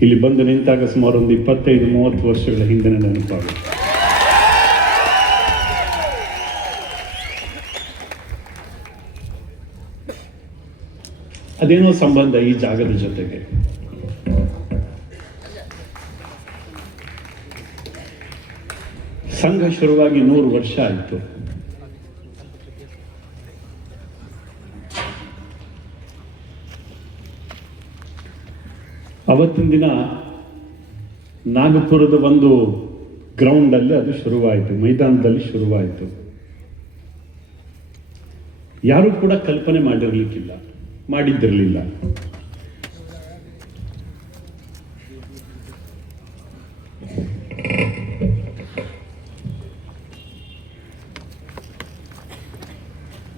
ಇಲ್ಲಿ ಬಂದು ನಿಂತಾಗ ಸುಮಾರು ಒಂದು 25-30 ವರ್ಷಗಳ ಹಿಂದಿನ ನೆನಪಾಗುತ್ತೆ. ಅದೇನೋ ಸಂಬಂಧ ಈ ಜಾಗದ ಜೊತೆಗೆ. ಸಂಘ ಶುರುವಾಗಿ 100 ವರ್ಷ ಆಯಿತು. ಅವತ್ತಿನ ದಿನ ನಾಗಪುರದ ಒಂದು ಗ್ರೌಂಡಲ್ಲಿ ಅದು ಶುರುವಾಯಿತು, ಮೈದಾನದಲ್ಲಿ ಶುರುವಾಯಿತು. ಯಾರೂ ಕೂಡ ಕಲ್ಪನೆ ಮಾಡಿದ್ದಿರಲಿಲ್ಲ.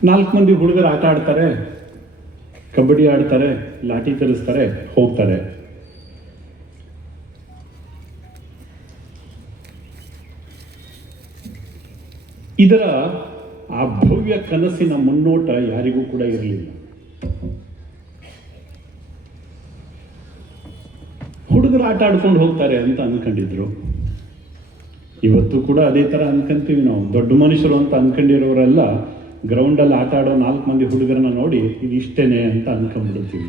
ನಾಲ್ಕು ಮಂದಿ ಹುಡುಗರು ಆಟ ಆಡ್ತಾರೆ, ಕಬಡ್ಡಿ ಆಡ್ತಾರೆ, ಲಾಠಿ ತರಿಸ್ತಾರೆ, ಹೋಗ್ತಾರೆ. ಇದರ ಆ ಭವ್ಯ ಕನಸಿನ ಮುನ್ನೋಟ ಯಾರಿಗೂ ಕೂಡ ಇರಲಿಲ್ಲ. ಹುಡುಗರು ಆಟ ಆಡ್ಕೊಂಡು ಹೋಗ್ತಾರೆ ಅಂತ ಅನ್ಕೊಂಡಿದ್ರು. ಇವತ್ತು ಕೂಡ ಅದೇ ತರ ಅನ್ಕೊಂತೀವಿ ನಾವು. ದೊಡ್ಡ ಮನುಷ್ಯರು ಅಂತ ಅನ್ಕೊಂಡಿರೋರೆಲ್ಲ ಗ್ರೌಂಡಲ್ಲಿ ಆಟ ಆಡೋ 4 ಮಂದಿ ಹುಡುಗರನ್ನ ನೋಡಿ ಇದು ಇಷ್ಟೇನೆ ಅಂತ ಅನ್ಕೊಂಡ್ಬಿಡ್ತೀವಿ.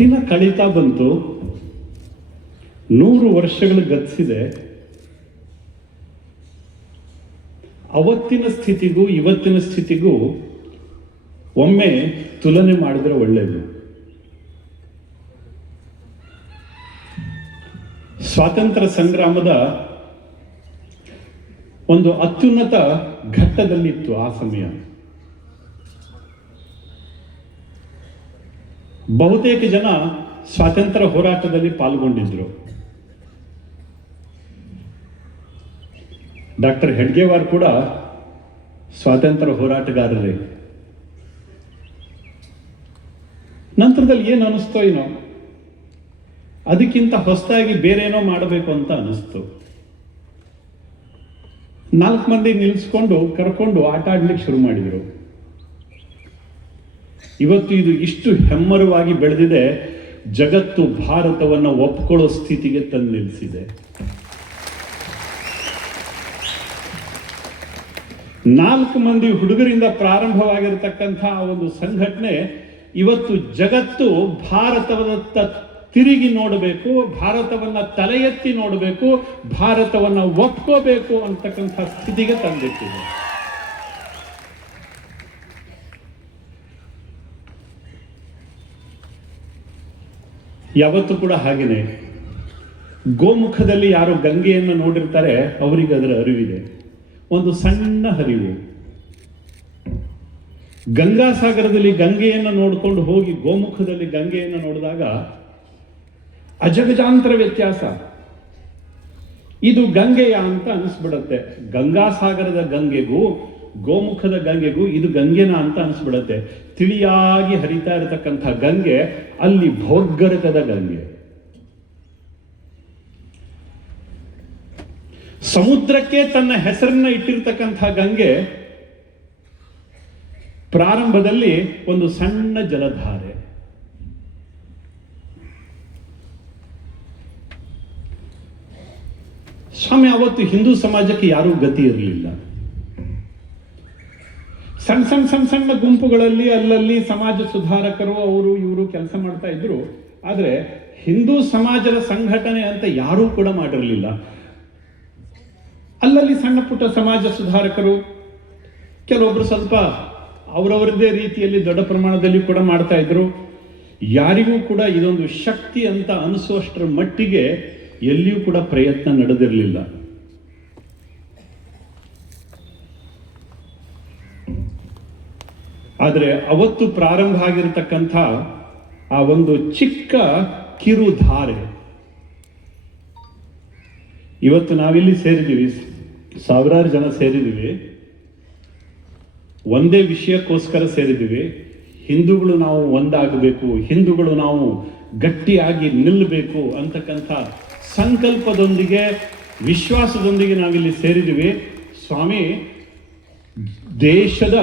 ದಿನ ಕಳೀತಾ ಬಂತು, 100 ವರ್ಷಗಳು ಗತಿಸಿದೆ. ಅವತ್ತಿನ ಸ್ಥಿತಿಗೂ ಇವತ್ತಿನ ಸ್ಥಿತಿಗೂ ಒಮ್ಮೆ ತುಲನೆ ಮಾಡಿದ್ರೆ ಒಳ್ಳೆಯದು. ಸ್ವಾತಂತ್ರ್ಯ ಸಂಗ್ರಾಮದ ಒಂದು ಅತ್ಯುನ್ನತ ಘಟ್ಟದಲ್ಲಿತ್ತು ಆ ಸಮಯ. ಬಹುತೇಕ ಜನ ಸ್ವಾತಂತ್ರ್ಯ ಹೋರಾಟದಲ್ಲಿ ಪಾಲ್ಗೊಂಡಿದ್ರು. ಡಾಕ್ಟರ್ ಹೆಡ್ಗೇವಾರ್ ಕೂಡ ಸ್ವಾತಂತ್ರ್ಯ ಹೋರಾಟಗಾರರೇ. ನಂತರದಲ್ಲಿ ಏನು ಅನಿಸ್ತೋ ಏನೋ, ಅದಕ್ಕಿಂತ ಹೊಸದಾಗಿ ಬೇರೇನೋ ಮಾಡಬೇಕು ಅಂತ ಅನಿಸ್ತು. 4 ಮಂದಿ ನಿಲ್ಲಿಸ್ಕೊಂಡು ಕರ್ಕೊಂಡು ಆಟ ಆಡ್ಲಿಕ್ಕೆ ಶುರು ಮಾಡಿದರು. ಇವತ್ತು ಇದು ಇಷ್ಟು ಹೆಮ್ಮರವಾಗಿ ಬೆಳೆದಿದೆ, ಜಗತ್ತು ಭಾರತವನ್ನು ಒಪ್ಕೊಳ್ಳೋ ಸ್ಥಿತಿಗೆ ತಂದು ನಿಲ್ಲಿಸಿದೆ. 4 ಮಂದಿ ಹುಡುಗರಿಂದ ಪ್ರಾರಂಭವಾಗಿರತಕ್ಕಂತಹ ಒಂದು ಸಂಘಟನೆ ಇವತ್ತು ಜಗತ್ತು ಭಾರತವತ್ತ ತಿರುಗಿ ನೋಡಬೇಕು, ಭಾರತವನ್ನ ತಲೆ ಎತ್ತಿ ನೋಡಬೇಕು, ಭಾರತವನ್ನ ಒಪ್ಕೋಬೇಕು ಅಂತಕ್ಕಂಥ ಸ್ಥಿತಿಗೆ ತಂದಿಟ್ಟಿದೆ. ಯಾವತ್ತೂ ಕೂಡ ಹಾಗೇನೆ. ಗೋಮುಖದಲ್ಲಿ ಯಾರು ಗಂಗೆಯನ್ನು ನೋಡಿರ್ತಾರೆ ಅವರಿಗೆ ಅದರ ಅರಿವಿದೆ, ಒಂದು ಸಣ್ಣ ಹರಿವು. ಗಂಗಾಸಾಗರದಲ್ಲಿ ಗಂಗೆಯನ್ನು ನೋಡಿಕೊಂಡು ಹೋಗಿ ಗೋಮುಖದಲ್ಲಿ ಗಂಗೆಯನ್ನು ನೋಡಿದಾಗ ಅಜಗಜಾಂತರ ವ್ಯತ್ಯಾಸ. ಇದು ಗಂಗೆಯ ಅಂತ ಅನಿಸ್ಬಿಡತ್ತೆ. ಗಂಗಾಸಾಗರದ ಗಂಗೆಗೂ ಗೋಮುಖದ ಗಂಗೆಗೂ ಇದು ಗಂಗೆನ ಅಂತ ಅನಿಸ್ಬಿಡತ್ತೆ. ತಿಳಿಯಾಗಿ ಹರಿತಾ ಇರತಕ್ಕಂಥ ಗಂಗೆ ಅಲ್ಲಿ ಭೋರ್ಗರಕದ ಗಂಗೆ. ಸಮುದ್ರಕ್ಕೆ ತನ್ನ ಹೆಸರನ್ನ ಇಟ್ಟಿರ್ತಕ್ಕಂಥ ಗಂಗೆ ಪ್ರಾರಂಭದಲ್ಲಿ ಒಂದು ಸಣ್ಣ ಜಲಧಾರೆ. ಸ್ವಾಮಿ, ಅವತ್ತು ಹಿಂದೂ ಸಮಾಜಕ್ಕೆ ಯಾರೂ ಗತಿ ಇರಲಿಲ್ಲ. ಸಣ್ಣ ಗುಂಪುಗಳಲ್ಲಿ ಅಲ್ಲಲ್ಲಿ ಸಮಾಜ ಸುಧಾರಕರು ಅವರು ಇವರು ಕೆಲಸ ಮಾಡ್ತಾ ಇದ್ರು. ಆದರೆ ಹಿಂದೂ ಸಮಾಜದ ಸಂಘಟನೆ ಅಂತ ಯಾರೂ ಕೂಡ ಮಾಡಿರಲಿಲ್ಲ. ಅಲ್ಲಲ್ಲಿ ಸಣ್ಣ ಪುಟ್ಟ ಸಮಾಜ ಸುಧಾರಕರು, ಕೆಲವೊಬ್ರು ಸ್ವಲ್ಪ ಅವರವರದೇ ರೀತಿಯಲ್ಲಿ ದೊಡ್ಡ ಪ್ರಮಾಣದಲ್ಲಿ ಕೂಡ ಮಾಡ್ತಾ ಇದ್ರು. ಯಾರಿಗೂ ಕೂಡ ಇದೊಂದು ಶಕ್ತಿ ಅಂತ ಅನಿಸುವಷ್ಟರ ಮಟ್ಟಿಗೆ ಎಲ್ಲಿಯೂ ಕೂಡ ಪ್ರಯತ್ನ ನಡೆದಿರಲಿಲ್ಲ. ಆದರೆ ಅವತ್ತು ಪ್ರಾರಂಭ ಆಗಿರತಕ್ಕಂಥ ಆ ಒಂದು ಚಿಕ್ಕ ಕಿರುಧಾರೆ ಇವತ್ತು ನಾವಿಲ್ಲಿ ಸೇರಿದ್ದೀವಿ, ಸಾವಿರಾರು ಜನ ಸೇರಿದ್ದೀವಿ. ಒಂದೇ ವಿಷಯಕ್ಕೋಸ್ಕರ ಸೇರಿದ್ದೀವಿ. ಹಿಂದೂಗಳು ನಾವು ಒಂದಾಗಬೇಕು, ಹಿಂದೂಗಳು ನಾವು ಗಟ್ಟಿಯಾಗಿ ನಿಲ್ಲಬೇಕು ಅಂತಕ್ಕಂಥ ಸಂಕಲ್ಪದೊಂದಿಗೆ, ವಿಶ್ವಾಸದೊಂದಿಗೆ ನಾವಿಲ್ಲಿ ಸೇರಿದ್ದೀವಿ. ಸ್ವಾಮಿ, ದೇಶದ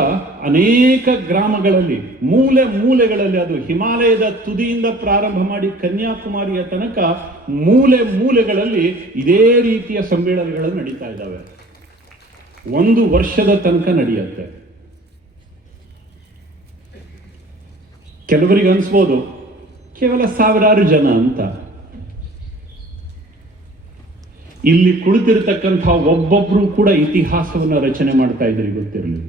ಅನೇಕ ಗ್ರಾಮಗಳಲ್ಲಿ, ಮೂಲೆ ಮೂಲೆಗಳಲ್ಲಿ, ಅದು ಹಿಮಾಲಯದ ತುದಿಯಿಂದ ಪ್ರಾರಂಭ ಮಾಡಿ ಕನ್ಯಾಕುಮಾರಿಯ ತನಕ ಮೂಲೆ ಮೂಲೆಗಳಲ್ಲಿ ಇದೇ ರೀತಿಯ ಸಮ್ಮೇಳನಗಳು ನಡೀತಾ ಇದ್ದಾವೆ. 1 ವರ್ಷದ ತನಕ ನಡೆಯುತ್ತೆ. ಕೆಲವರಿಗೆ ಅನ್ಸ್ಬೋದು ಕೇವಲ 1000 ಜನ ಅಂತ. ಇಲ್ಲಿ ಕುಳಿತಿರ್ತಕ್ಕಂಥ ಒಬ್ಬೊಬ್ರು ಕೂಡ ಇತಿಹಾಸವನ್ನು ರಚನೆ ಮಾಡ್ತಾ ಇದ್ರಿ, ಗೊತ್ತಿರಲಿ.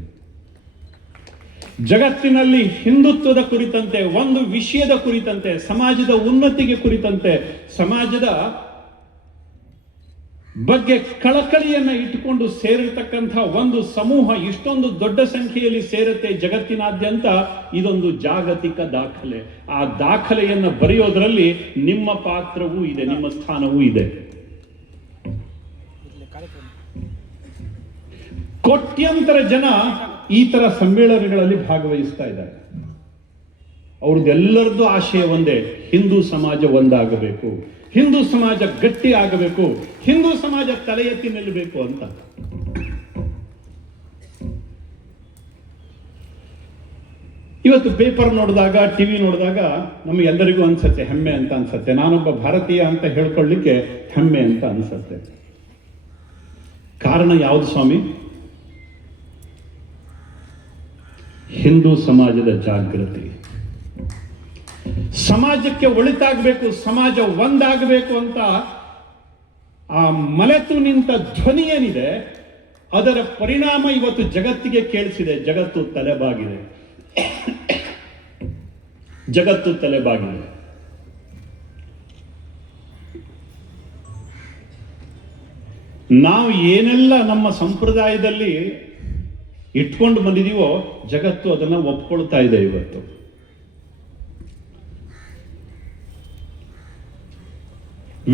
ಜಗತ್ತಿನಲ್ಲಿ ಹಿಂದುತ್ವದ ಕುರಿತಂತೆ, ಒಂದು ವಿಷಯದ ಕುರಿತಂತೆ, ಸಮಾಜದ ಉನ್ನತಿಗೆ ಕುರಿತಂತೆ, ಸಮಾಜದ ಬಗ್ಗೆ ಕಳಕಳಿಯನ್ನ ಇಟ್ಟುಕೊಂಡು ಸೇರಿರ್ತಕ್ಕಂಥ ಒಂದು ಸಮೂಹ ಇಷ್ಟೊಂದು ದೊಡ್ಡ ಸಂಖ್ಯೆಯಲ್ಲಿ ಸೇರುತ್ತೆ ಜಗತ್ತಿನಾದ್ಯಂತ. ಇದೊಂದು ಜಾಗತಿಕ ದಾಖಲೆ. ಆ ದಾಖಲೆಯನ್ನು ಬರೆಯೋದರಲ್ಲಿ ನಿಮ್ಮ ಪಾತ್ರವೂ ಇದೆ, ನಿಮ್ಮ ಸ್ಥಾನವೂ ಇದೆ. ಕೋಟ್ಯಂತರ ಜನ ಈ ತರ ಸಮ್ಮೇಳನಗಳಲ್ಲಿ ಭಾಗವಹಿಸ್ತಾ ಇದ್ದಾರೆ. ಅವ್ರದ್ದೆಲ್ಲರದ್ದು ಆಶಯ ಒಂದೇ: ಹಿಂದೂ ಸಮಾಜ ಒಂದಾಗಬೇಕು, ಹಿಂದೂ ಸಮಾಜ ಗಟ್ಟಿ ಆಗಬೇಕು, ಹಿಂದೂ ಸಮಾಜ ತಲೆ ಎತ್ತಿ ನಿಲ್ಲಬೇಕು ಅಂತ. ಇವತ್ತು ಪೇಪರ್ ನೋಡಿದಾಗ, ಟಿವಿ ನೋಡಿದಾಗ ನಮಗೆಲ್ಲರಿಗೂ ಅನ್ಸತ್ತೆ, ಹೆಮ್ಮೆ ಅಂತ ಅನ್ಸತ್ತೆ. ನಾನೊಬ್ಬ ಭಾರತೀಯ ಅಂತ ಹೇಳ್ಕೊಳ್ಳಿಕ್ಕೆ ಹೆಮ್ಮೆ ಅಂತ ಅನ್ಸತ್ತೆ. ಕಾರಣ ಯಾವುದು ಸ್ವಾಮಿ? ಹಿಂದೂ ಸಮಾಜದ ಜಾಗೃತಿ. ಸಮಾಜಕ್ಕೆ ಒಳಿತಾಗಬೇಕು, ಸಮಾಜ ಒಂದಾಗಬೇಕು ಅಂತ ಆ ಮಲೆತು ನಿಂತ ಧ್ವನಿ ಏನಿದೆ, ಅದರ ಪರಿಣಾಮ ಇವತ್ತು ಜಗತ್ತಿಗೆ ಕೇಳಿಸಿದೆ. ಜಗತ್ತು ತಲೆಬಾಗಿದೆ, ಜಗತ್ತು ತಲೆಬಾಗಿದೆ. ನಾವು ಏನೆಲ್ಲ ನಮ್ಮ ಸಂಪ್ರದಾಯದಲ್ಲಿ ಇಟ್ಕೊಂಡು ಬಂದಿದೀವೋ ಜಗತ್ತು ಅದನ್ನ ಒಪ್ಕೊಳ್ತಾ ಇದೆ. ಇವತ್ತು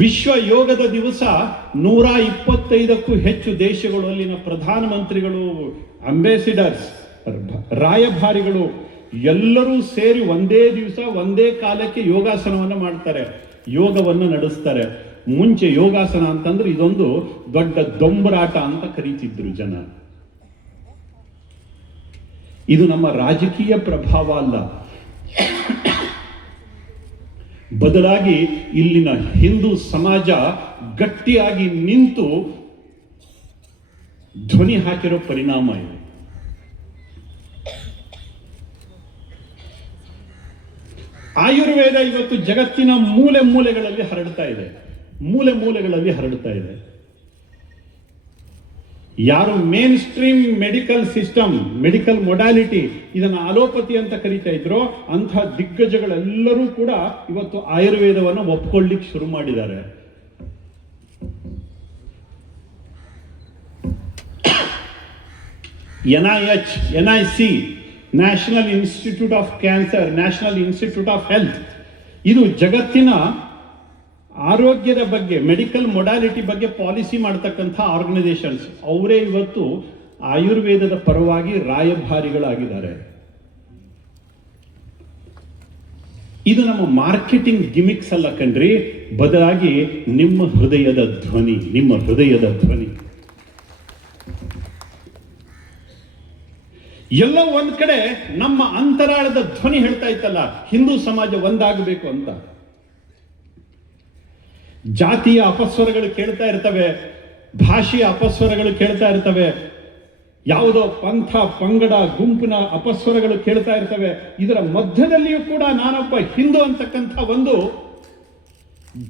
ವಿಶ್ವ ಯೋಗದ ದಿವಸ 125ಕ್ಕೂ ಹೆಚ್ಚು ದೇಶಗಳು, ಅಲ್ಲಿನ ಪ್ರಧಾನಮಂತ್ರಿಗಳು, ಅಂಬಾಸಿಡರ್ಸ್, ರಾಯಭಾರಿಗಳು ಎಲ್ಲರೂ ಸೇರಿ ಒಂದೇ ದಿವಸ ಒಂದೇ ಕಾಲಕ್ಕೆ ಯೋಗಾಸನವನ್ನು ಮಾಡ್ತಾರೆ, ಯೋಗವನ್ನು ನಡೆಸ್ತಾರೆ. ಮುಂಚೆ ಯೋಗಾಸನ ಅಂತಂದ್ರೆ ಇದೊಂದು ದೊಡ್ಡ ದೊಂಬರಾಟ ಅಂತ ಕರೀತಿದ್ರು ಜನ. ಇದು ನಮ್ಮ ರಾಜಕೀಯ ಪ್ರಭಾವ ಅಲ್ಲ, ಬದಲಾಗಿ ಇಲ್ಲಿನ ಹಿಂದೂ ಸಮಾಜ ಗಟ್ಟಿಯಾಗಿ ನಿಂತು ಧ್ವನಿ ಹಾಕಿರೋ ಪರಿಣಾಮ ಇದೆ. ಆಯುರ್ವೇದ ಇವತ್ತು ಜಗತ್ತಿನ ಮೂಲೆ ಮೂಲೆಗಳಲ್ಲಿ ಹರಡ್ತಾ ಇದೆ, ಮೂಲೆ ಮೂಲೆಗಳಲ್ಲಿ ಹರಡ್ತಾ ಇದೆ. ಯಾರು main stream medical system, medical modality, ಇದನ್ನು ಅಲೋಪತಿ ಅಂತ ಕರೀತಾ ಇದ್ರು, ಅಂಥ ದಿಗ್ಗಜಗಳೆಲ್ಲರೂ ಕೂಡ ಇವತ್ತು ಆಯುರ್ವೇದವನ್ನು ಒಪ್ಕೊಳ್ಳಿಕ್ಕೆ ಶುರು ಮಾಡಿದ್ದಾರೆ. NIC, national institute of cancer, national institute of health, ಇದು ಜಗತ್ತಿನ ಆರೋಗ್ಯದ ಬಗ್ಗೆ, ಮೆಡಿಕಲ್ ಮೊಡಾಲಿಟಿ ಬಗ್ಗೆ ಪಾಲಿಸಿ ಮಾಡ್ತಕ್ಕಂಥ ಆರ್ಗನೈಸೇಷನ್ಸ್. ಅವರೇ ಇವತ್ತು ಆಯುರ್ವೇದದ ಪರವಾಗಿ ರಾಯಭಾರಿಗಳಾಗಿದ್ದಾರೆ. ಇದು ನಮ್ಮ ಮಾರ್ಕೆಟಿಂಗ್ ಗಿಮಿಕ್ಸ್ ಅಲ್ಲ ಕಣ್ರಿ, ಬದಲಾಗಿ ನಿಮ್ಮ ಹೃದಯದ ಧ್ವನಿ, ನಿಮ್ಮ ಹೃದಯದ ಧ್ವನಿ. ಎಲ್ಲ ಒಂದ್ ಕಡೆ ನಮ್ಮ ಅಂತರಾಳದ ಧ್ವನಿ ಹೇಳ್ತಾ ಇತ್ತಲ್ಲ, ಹಿಂದೂ ಸಮಾಜ ಒಂದಾಗಬೇಕು ಅಂತ. ಜಾತಿಯ ಅಪಸ್ವರಗಳು ಕೇಳ್ತಾ ಇರ್ತವೆ, ಭಾಷೆಯ ಅಪಸ್ವರಗಳು ಕೇಳ್ತಾ ಇರ್ತವೆ, ಯಾವುದೋ ಪಂಥ ಪಂಗಡ ಗುಂಪಿನ ಅಪಸ್ವರಗಳು ಕೇಳ್ತಾ ಇರ್ತವೆ. ಇದರ ಮಧ್ಯದಲ್ಲಿಯೂ ಕೂಡ ನಾನೊಬ್ಬ ಹಿಂದೂ ಅಂತಕ್ಕಂಥ ಒಂದು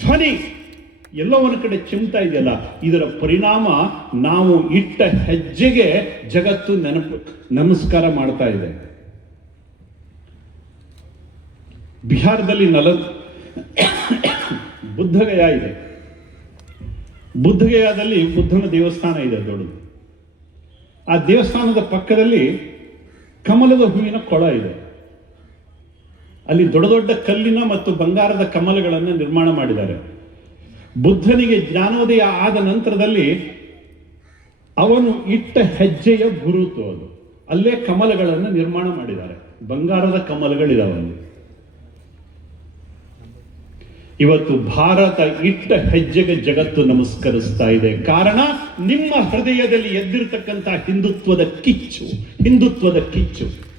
ಧ್ವನಿ ಎಲ್ಲೋ ಒಂದು ಕಡೆ ಚಿಮ್ತಾ ಇದೆಯಲ್ಲ, ಇದರ ಪರಿಣಾಮ ನಾವು ಇಟ್ಟ ಹೆಜ್ಜೆಗೆ ಜಗತ್ತು ನಮಸ್ಕಾರ ಮಾಡ್ತಾ ಇದೆ. ಬಿಹಾರದಲ್ಲಿ ಬುದ್ಧಗಯ ಇದೆ. ಬುದ್ಧಗಯಾದಲ್ಲಿ ಬುದ್ಧನ ದೇವಸ್ಥಾನ ಇದೆ ದೊಡ್ಡದು. ಆ ದೇವಸ್ಥಾನದ ಪಕ್ಕದಲ್ಲಿ ಕಮಲದ ಹೂವಿನ ಕೊಳ ಇದೆ. ಅಲ್ಲಿ ದೊಡ್ಡ ದೊಡ್ಡ ಕಲ್ಲಿನ ಮತ್ತು ಬಂಗಾರದ ಕಮಲಗಳನ್ನು ನಿರ್ಮಾಣ ಮಾಡಿದ್ದಾರೆ. ಬುದ್ಧನಿಗೆ ಜ್ಞಾನೋದಯ ಆದ ನಂತರದಲ್ಲಿ ಅವನು ಇಟ್ಟ ಹೆಜ್ಜೆಯ ಗುರುತು ಅದು. ಅಲ್ಲೇ ಕಮಲಗಳನ್ನು ನಿರ್ಮಾಣ ಮಾಡಿದ್ದಾರೆ, ಬಂಗಾರದ ಕಮಲಗಳಿದಾವೆ ಅಲ್ಲಿ. ಇವತ್ತು ಭಾರತ ಇಟ್ಟ ಹೆಜ್ಜೆಗೆ ಜಗತ್ತು ನಮಸ್ಕರಿಸ್ತಾ ಇದೆ. ಕಾರಣ ನಿಮ್ಮ ಹೃದಯದಲ್ಲಿ ಎದ್ದಿರ್ತಕ್ಕಂಥ ಹಿಂದುತ್ವದ ಕಿಚ್ಚು.